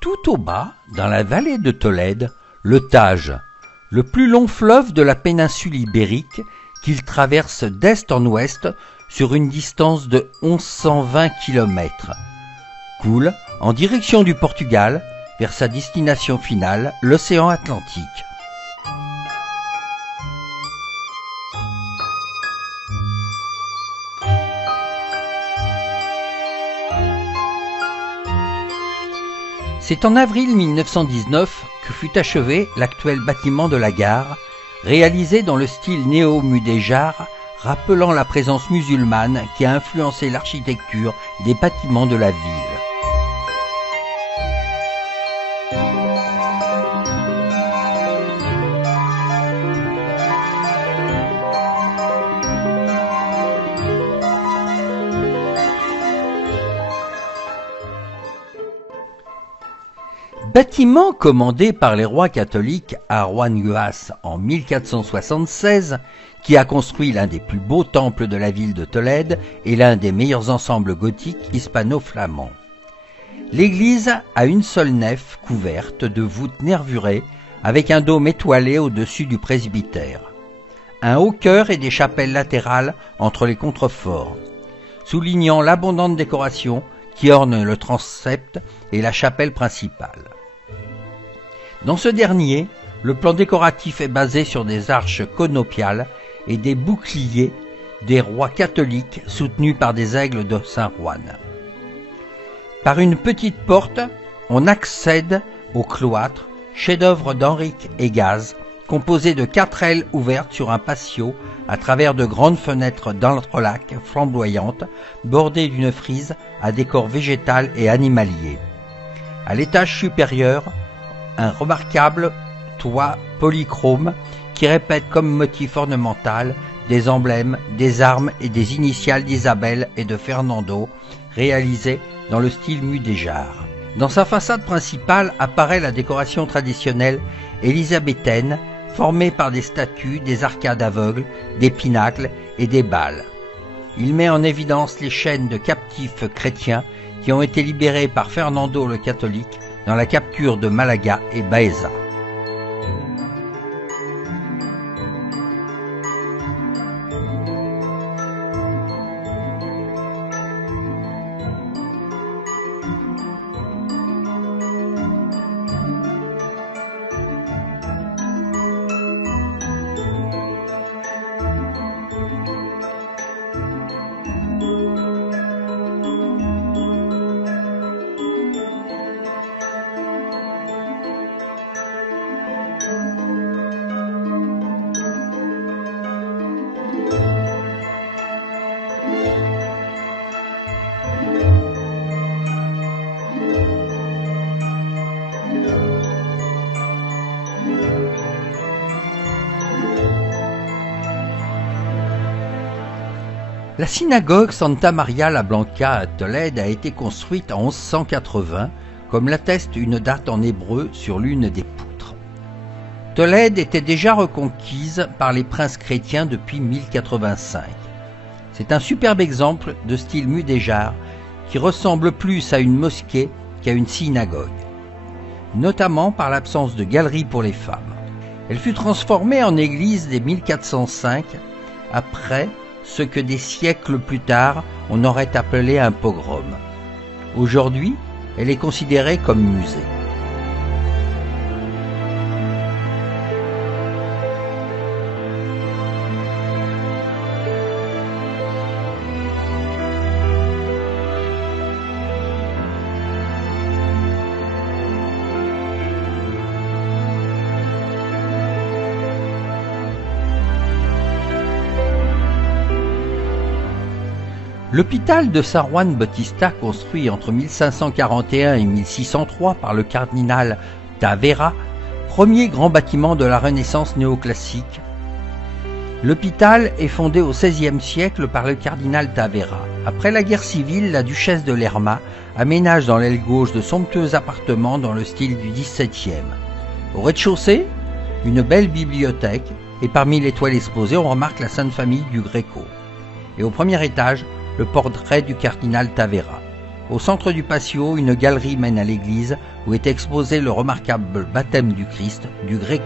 Tout au bas, dans la vallée de Tolède, le Tage, le plus long fleuve de la péninsule ibérique qu'il traverse d'est en ouest sur une distance de 1120 km, coule en direction du Portugal vers sa destination finale, l'océan Atlantique. C'est en avril 1919 que fut achevé l'actuel bâtiment de la gare, réalisé dans le style néo-mudéjar, rappelant la présence musulmane qui a influencé l'architecture des bâtiments de la ville. Bâtiment commandé par les rois catholiques à Juan Huas en 1476, qui a construit l'un des plus beaux temples de la ville de Tolède et l'un des meilleurs ensembles gothiques hispano-flamands. L'église a une seule nef couverte de voûtes nervurées avec un dôme étoilé au-dessus du presbytère, un haut chœur et des chapelles latérales entre les contreforts, soulignant l'abondante décoration qui orne le transept et la chapelle principale. Dans ce dernier, le plan décoratif est basé sur des arches conopiales et des boucliers des rois catholiques soutenus par des aigles de Saint Juan. Par une petite porte, on accède au cloître, chef-d'œuvre d'Henrique Egaz, composé de 4 ailes ouvertes sur un patio à travers de grandes fenêtres d'entrelacs flamboyantes, bordées d'une frise à décor végétal et animalier. À l'étage supérieur, un remarquable toit polychrome qui répète comme motif ornemental des emblèmes, des armes et des initiales d'Isabelle et de Fernando, réalisés dans le style mudéjar. Dans sa façade principale apparaît la décoration traditionnelle élisabéthaine, formée par des statues, des arcades aveugles, des pinacles et des balles. Il met en évidence les chaînes de captifs chrétiens qui ont été libérés par Fernando le catholique dans la capture de Malaga et Baeza. La synagogue Santa Maria la Blanca à Tolède a été construite en 1180, comme l'atteste une date en hébreu sur l'une des poutres. Tolède était déjà reconquise par les princes chrétiens depuis 1085. C'est un superbe exemple de style mudéjar qui ressemble plus à une mosquée qu'à une synagogue, notamment par l'absence de galeries pour les femmes. Elle fut transformée en église dès 1405, après ce que des siècles plus tard on aurait appelé un pogrom. Aujourd'hui, elle est considérée comme musée. L'hôpital de San Juan Bautista, construit entre 1541 et 1603 par le cardinal Tavera, premier grand bâtiment de la Renaissance néoclassique. L'hôpital est fondé au XVIe siècle par le cardinal Tavera. Après la guerre civile, la duchesse de Lerma aménage dans l'aile gauche de somptueux appartements dans le style du XVIIe. Au rez-de-chaussée, une belle bibliothèque, et parmi les toiles exposées, on remarque la Sainte Famille du Greco. et au premier étage, le portrait du cardinal Tavera. Au centre du patio, une galerie mène à l'église où est exposé le remarquable baptême du Christ du Greco.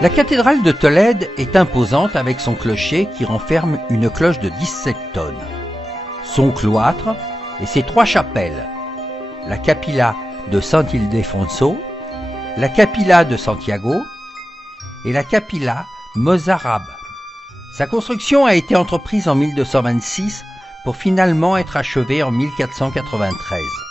La cathédrale de Tolède est imposante avec son clocher qui renferme une cloche de 17 tonnes, son cloître et ses 3 chapelles, la capilla de San Ildefonso, la capilla de Santiago et la capilla mozarabe. Sa construction a été entreprise en 1226 pour finalement être achevée en 1493.